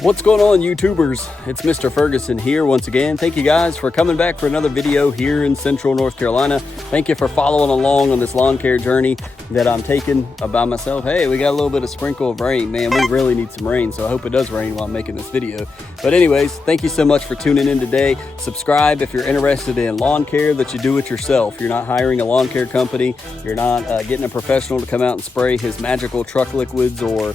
What's going on, YouTubers? It's Mr. Ferguson here once again. Thank you guys for coming back for another video here in Central North Carolina. Thank you for following along on this lawn care journey that I'm taking by myself. Hey, we got a little bit of sprinkle of rain. Man, we really need some rain, so I hope it does rain while I'm making this video. But anyways, thank you so much for tuning in today. Subscribe if you're interested in lawn care that you do it yourself. You're not hiring a lawn care company. You're not getting a professional to come out and spray his magical truck liquids or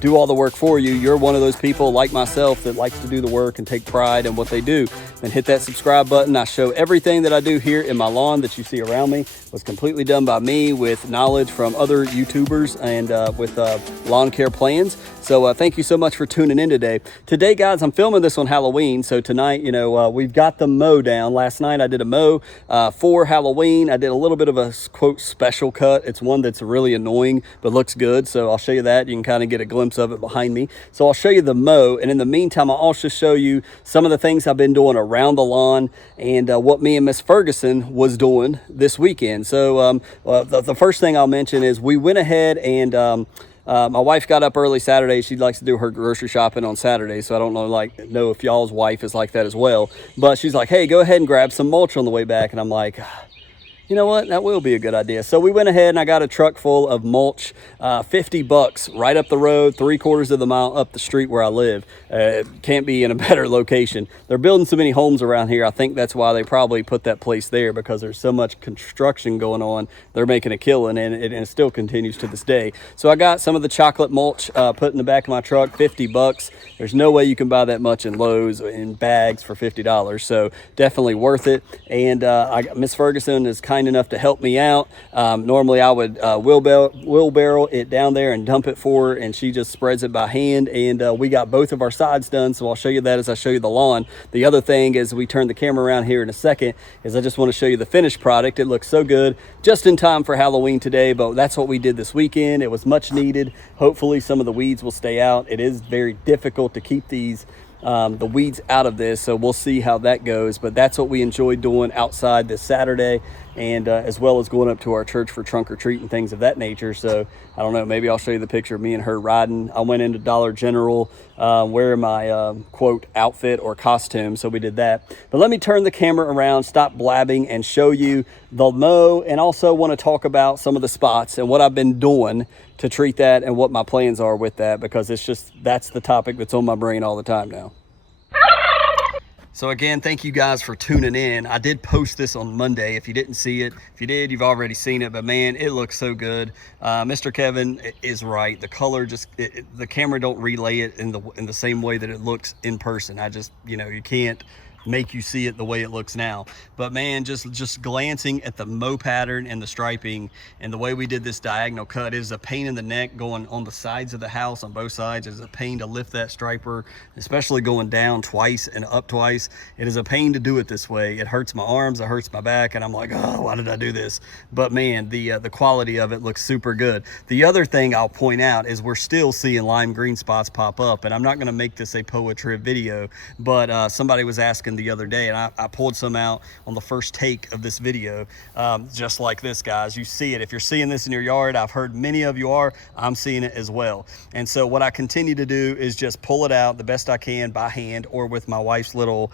do all the work for you. You're one of those people like myself that likes to do the work and take pride in what they do. Then hit that subscribe button. I show everything that I do here in my lawn that you see around me was completely done by me with knowledge from other YouTubers and with lawn care plans. So thank you so much for tuning in today. Today, guys, I'm filming this on Halloween. So tonight, we've got the mow down. Last night I did a mow for Halloween. I did a little bit of a quote special cut. It's one that's really annoying but looks good. So I'll show you that. You can kind of get a glimpse of it behind me. So I'll show you the mow, and in the meantime I'll also show you some of the things I've been doing around the lawn and what me and Miss Ferguson was doing this weekend. So the first thing I'll mention is we went ahead and my wife got up early Saturday. She likes to do her grocery shopping on Saturday, so I don't know if y'all's wife is like that as well, but she's like, hey, go ahead and grab some mulch on the way back. And I'm like, you know what, that will be a good idea. So we went ahead and I got a truck full of mulch, $50 right up the road, 3/4 of the mile up the street where I live. Can't be in a better location. They're building so many homes around here. I think that's why they probably put that place there, because there's so much construction going on. They're making a killing, and it still continues to this day. So I got some of the chocolate mulch put in the back of my truck, $50. There's no way you can buy that much in Lowe's in bags for $50. So definitely worth it. And Miss Ferguson is kind enough to help me out. Normally I would wheelbarrow it down there and dump it for her, and she just spreads it by hand. And we got both of our sides done, so I'll show you that as I show you the lawn. The other thing is, we turn the camera around here in a second, is I just want to show you the finished product. It looks so good, just in time for Halloween today, but that's what we did this weekend. It was much needed. Hopefully some of the weeds will stay out. It is very difficult to keep these the weeds out of this, so we'll see how that goes. But that's what we enjoyed doing outside this Saturday, and as well as going up to our church for trunk or treat and things of that nature. So I don't know, maybe I'll show you the picture of me and her riding. I went into Dollar General wearing my quote outfit or costume, so we did that. But let me turn the camera around, stop blabbing, and show you the mow, and also want to talk about some of the spots and what I've been doing to treat that and what my plans are with that, because that's the topic that's on my brain all the time now. So again, thank you guys for tuning in. I did post this on Monday. If you didn't see it, if you did, you've already seen it, but man, it looks so good. Mr. Kevin is right. The color the camera don't relay it in the same way that it looks in person. You can't make you see it the way it looks now. But man, just glancing at the mow pattern and the striping and the way we did this diagonal cut is a pain in the neck. Going on the sides of the house on both sides is a pain to lift that striper, especially going down twice and up twice. It is a pain to do it this way. It hurts my arms, it hurts my back, and I'm like, oh, why did I do this? But man, the quality of it looks super good. The other thing I'll point out is we're still seeing lime green spots pop up, and I'm not going to make this a poetry video, but somebody was asking the other day, and I pulled some out on the first take of this video, just like this, guys. You see it. If you're seeing this in your yard, I've heard many of you are, I'm seeing it as well. And so what I continue to do is just pull it out the best I can by hand, or with my wife's little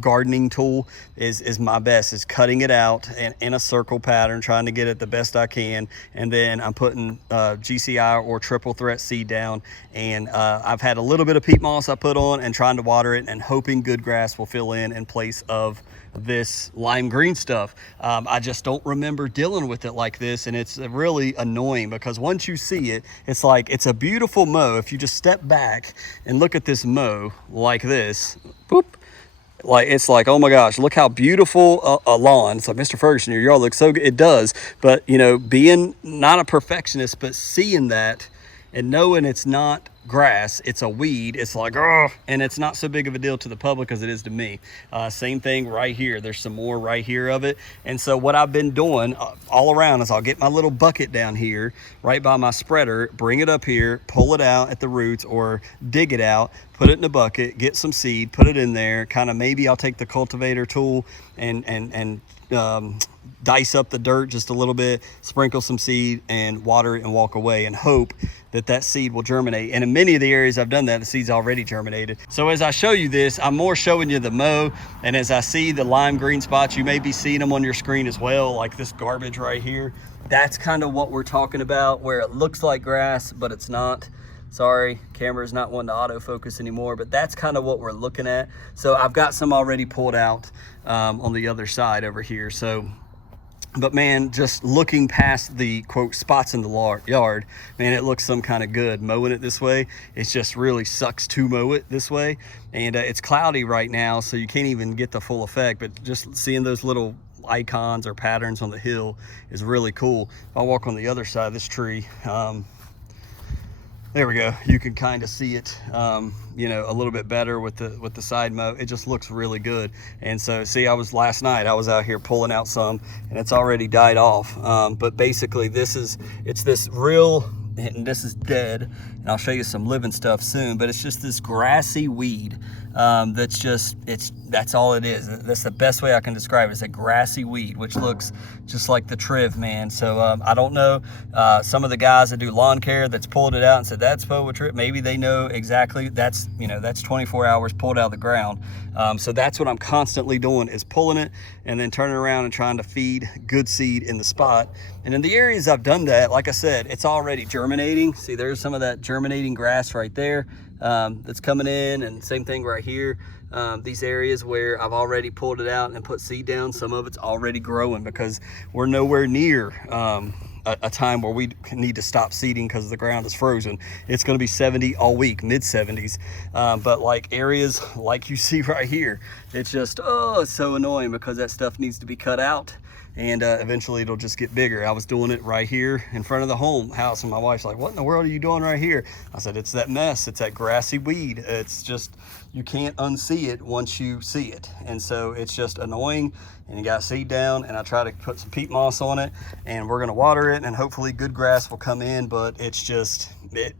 gardening tool is my best, is cutting it out in a circle pattern, trying to get it the best I can. And then I'm putting GCI or triple threat seed down, and I've had a little bit of peat moss I put on, and trying to water it and hoping good grass will fill in place of this lime green stuff. I just don't remember dealing with it like this, and it's really annoying, because once you see it, it's like, it's a beautiful mow. If you just step back and look at this mow like this, boop, it's like, oh my gosh, look how beautiful a lawn. It's like, Mr. Ferguson, your yard looks so good. It does, but being not a perfectionist, but seeing that and knowing it's not grass, it's a weed, it's like, oh, and it's not so big of a deal to the public as it is to me. Same thing right here. There's some more right here of it. And so what I've been doing all around is I'll get my little bucket down here right by my spreader, bring it up here, pull it out at the roots, or dig it out, put it in a bucket, get some seed, put it in there, kind of, maybe I'll take the cultivator tool and dice up the dirt just a little bit, sprinkle some seed and water it and walk away, and hope that seed will germinate. And in many of the areas I've done that, the seed's already germinated. So as I show you this, I'm more showing you the mow, and as I see the lime green spots, you may be seeing them on your screen as well, like this garbage right here. That's kind of what we're talking about, where it looks like grass, but it's not. Sorry, camera's not wanting to autofocus anymore, but that's kind of what we're looking at. So I've got some already pulled out on the other side over here. So, but man, just looking past the quote spots in the yard, man, it looks some kind of good. Mowing it this way, it just really sucks to mow it this way. And it's cloudy right now, so you can't even get the full effect, but just seeing those little icons or patterns on the hill is really cool. I'll walk on the other side of this tree. There we go. You can kind of see it, you know, a little bit better with the side mow. It just looks really good. And so, see, last night I was out here pulling out some, and it's already died off. But basically, it's this real, and this is dead. And I'll show you some living stuff soon. But it's just this grassy weed. That's all it is. That's the best way I can describe it. It's a grassy weed, which looks just like the triv, man. So I don't know, some of the guys that do lawn care that's pulled it out and said that's faux triv, maybe they know exactly. That's 24 hours pulled out of the ground. So that's what I'm constantly doing, is pulling it and then turning around and trying to feed good seed in the spot. And in the areas I've done that, like I said, it's already germinating. See, there's some of that germinating grass right there. That's coming in, and same thing right here. These areas where I've already pulled it out and put seed down, some of it's already growing, because we're nowhere near a time where we need to stop seeding because the ground is frozen. It's going to be 70 all week, mid 70s. But like areas like you see right here, it's just, oh, it's so annoying because that stuff needs to be cut out. And eventually it'll just get bigger. I was doing it right here in front of the house, and my wife's like, what in the world are you doing right here? I said, it's that mess. It's that grassy weed. It's just, you can't unsee it once you see it. And so it's just annoying, and you got seed down, and I try to put some peat moss on it, and we're gonna water it, and hopefully good grass will come in, but it's just,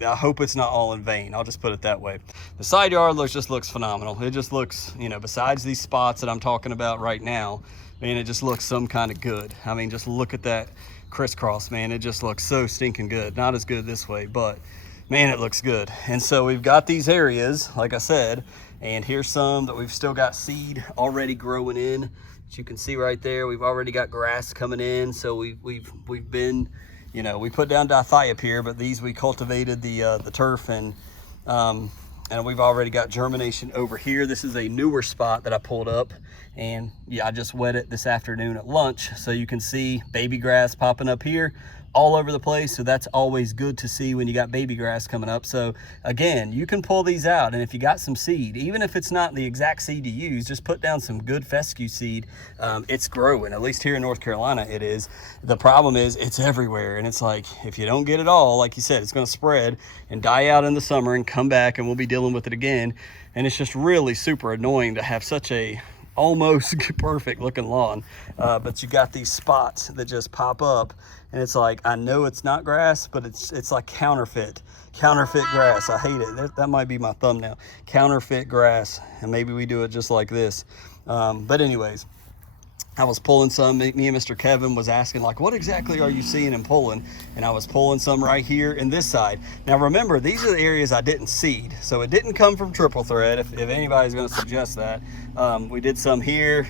I hope it's not all in vain. I'll just put it that way. The side yard just looks phenomenal. It just looks, besides these spots that I'm talking about right now, man, it just looks some kind of good. I mean, just look at that crisscross, man. It just looks so stinking good. Not as good this way, but man, it looks good. And so we've got these areas, like I said, and here's some that we've still got seed already growing in. As you can see right there, we've already got grass coming in. So we've been, we put down dithiop here, but these we cultivated the turf, and we've already got germination over here. This is a newer spot that I pulled up, and yeah, I just wet it this afternoon at lunch. So you can see baby grass popping up here all over the place. So that's always good to see when you got baby grass coming up. So again, you can pull these out, and if you got some seed, even if it's not the exact seed you use, just put down some good fescue seed. It's growing, at least here in North Carolina it is. The problem is it's everywhere, and it's like, if you don't get it all, like you said, it's going to spread and die out in the summer and come back, and we'll be dealing with it again. And it's just really super annoying to have such a almost perfect looking lawn, but you got these spots that just pop up, and it's like, I know it's not grass, but it's like counterfeit grass. I hate it. That might be my thumbnail, counterfeit grass, and maybe we do it just like this. But anyways, I was pulling some. Me and Mr. Kevin was asking, like, what exactly are you seeing and pulling? And I was pulling some right here in this side. Now remember, these are the areas I didn't seed, so it didn't come from triple thread, if anybody's going to suggest that. We did some here,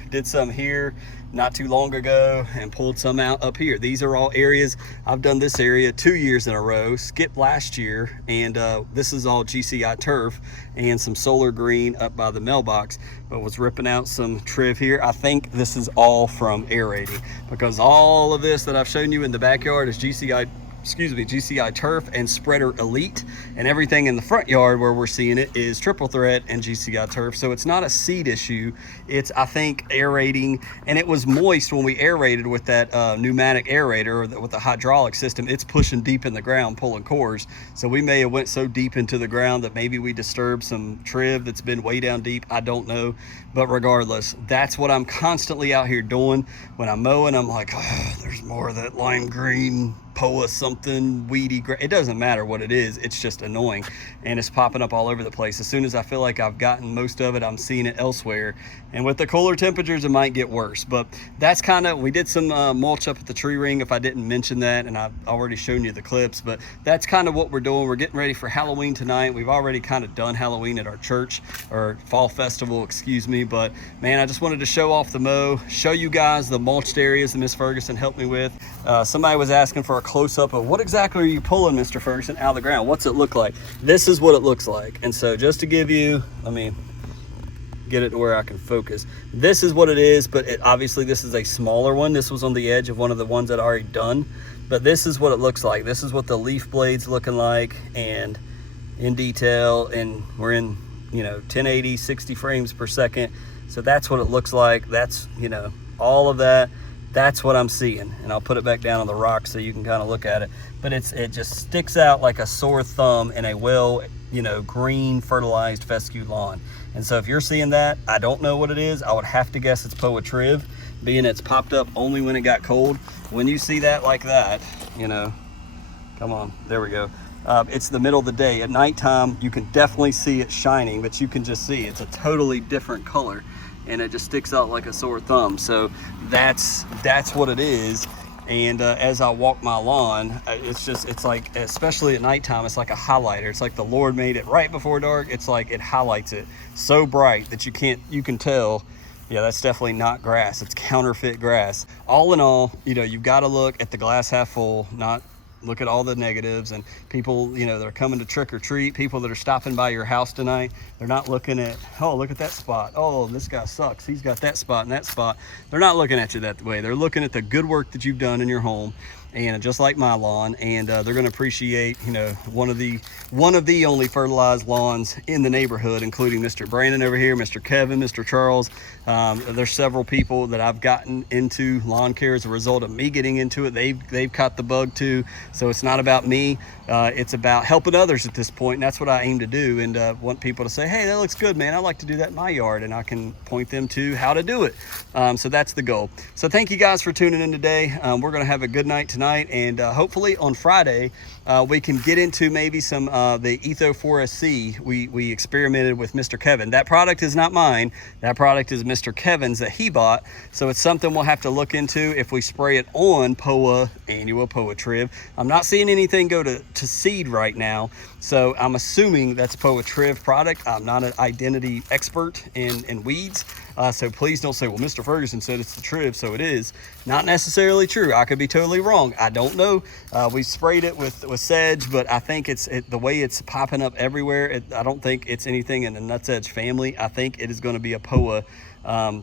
not too long ago, and pulled some out up here. These are all areas. I've done this area 2 years in a row, skipped last year, and this is all GCI turf and some solar green up by the mailbox, but was ripping out some triv here. I think this is all from aerating, because all of this that I've shown you in the backyard is GCI turf and spreader elite, and everything in the front yard where we're seeing it is triple thread and GCI turf. So it's not a seed issue, it's, I think, aerating. And it was moist when we aerated with that pneumatic aerator, or with the hydraulic system. It's pushing deep in the ground, pulling cores, so we may have went so deep into the ground that maybe we disturbed some triv that's been way down deep. I don't know, but regardless, that's what I'm constantly out here doing. When I'm mowing, I'm like, oh, there's more of that lime green POA something weedy, it doesn't matter what it is, it's just annoying, and it's popping up all over the place. As soon as I feel like I've gotten most of it, I'm seeing it elsewhere, and with the cooler temperatures it might get worse. But that's kind of, we did some mulch up at the tree ring, if I didn't mention that, and I've already shown you the clips, but that's kind of what we're doing. We're getting ready for Halloween tonight. We've already kind of done Halloween at our church, or fall festival, excuse me. But man, I just wanted to show off the mow, show you guys the mulched areas that Miss Ferguson helped me with. Somebody was asking for a close-up of what exactly are you pulling, Mr. Ferguson, out of the ground? What's it look like? This is what it looks like. And so just to give you, let me get it to where I can focus. This is what it is, but obviously this is a smaller one. This was on the edge of one of the ones that I already done, but this is what it looks like. This is what the leaf blade's looking like, and in detail, and we're in, you know, 1080, 60 frames per second. So that's what it looks like. That's, you know, all of that. That's what I'm seeing, and I'll put it back down on the rock so you can kind of look at it. But it just sticks out like a sore thumb in a well, you know, green fertilized fescue lawn. And so if you're seeing that, I don't know what it is. I would have to guess it's POA Triv, being it's popped up only when it got cold. When you see that like that, you know, come on, there we go. It's the middle of the day. At nighttime, you can definitely see it shining, but you can just see it's a totally different color, and it just sticks out like a sore thumb. So that's what it is. And as I walk my lawn, it's like, especially at nighttime, it's like a highlighter. It's like the Lord made it right before dark. It's like it highlights it so bright that you can tell, yeah, that's definitely not grass. It's counterfeit grass. All in all, you know, you've got to look at the glass half full, not look at all the negatives. And people, you know, they're coming to trick or treat, people that are stopping by your house tonight, they're not looking at, oh, look at that spot, oh, this guy sucks, he's got that spot and that spot. They're not looking at you that way. They're looking at the good work that you've done in your home, and just like my lawn, and they're going to appreciate, you know, one of the only fertilized lawns in the neighborhood, including Mr. Brandon over here, Mr. Kevin, Mr. Charles. There's several people that I've gotten into lawn care as a result of me getting into it. They've caught the bug too. So it's not about me. It's about helping others at this point, and that's what I aim to do. And want people to say, hey, that looks good, man, I'd like to do that in my yard, and I can point them to how to do it. So that's the goal. So thank you guys for tuning in today. We're going to have a good night tonight, and hopefully on Friday we can get into maybe some the Etho 4SC. We experimented with Mr. Kevin. That product is not mine. That product is Mr. Kevin's that he bought. So it's something we'll have to look into if we spray it on POA annual, POA Triv. I'm not seeing anything go to seed right now, so I'm assuming that's POA Triv product. I'm not an identity expert in weeds. So please don't say, well, Mr. Ferguson said it's the Triv, so it is. Not necessarily true. I could be totally wrong. I don't know. We sprayed it with sedge, but I think the way it's popping up everywhere, I don't think it's anything in the nutsedge family. I think it is going to be a POA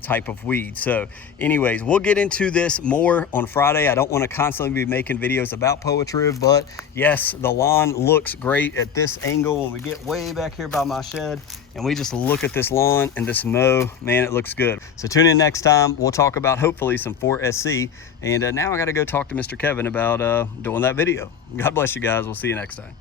type of weed. So anyways, we'll get into this more on Friday. I don't want to constantly be making videos about POA Triv, but yes, the lawn looks great at this angle. When we get way back here by my shed and we just look at this lawn and this mow, man, it looks good. So tune in next time. We'll talk about hopefully some 4SC. And now I got to go talk to Mr. Kevin about doing that video. God bless you guys. We'll see you next time.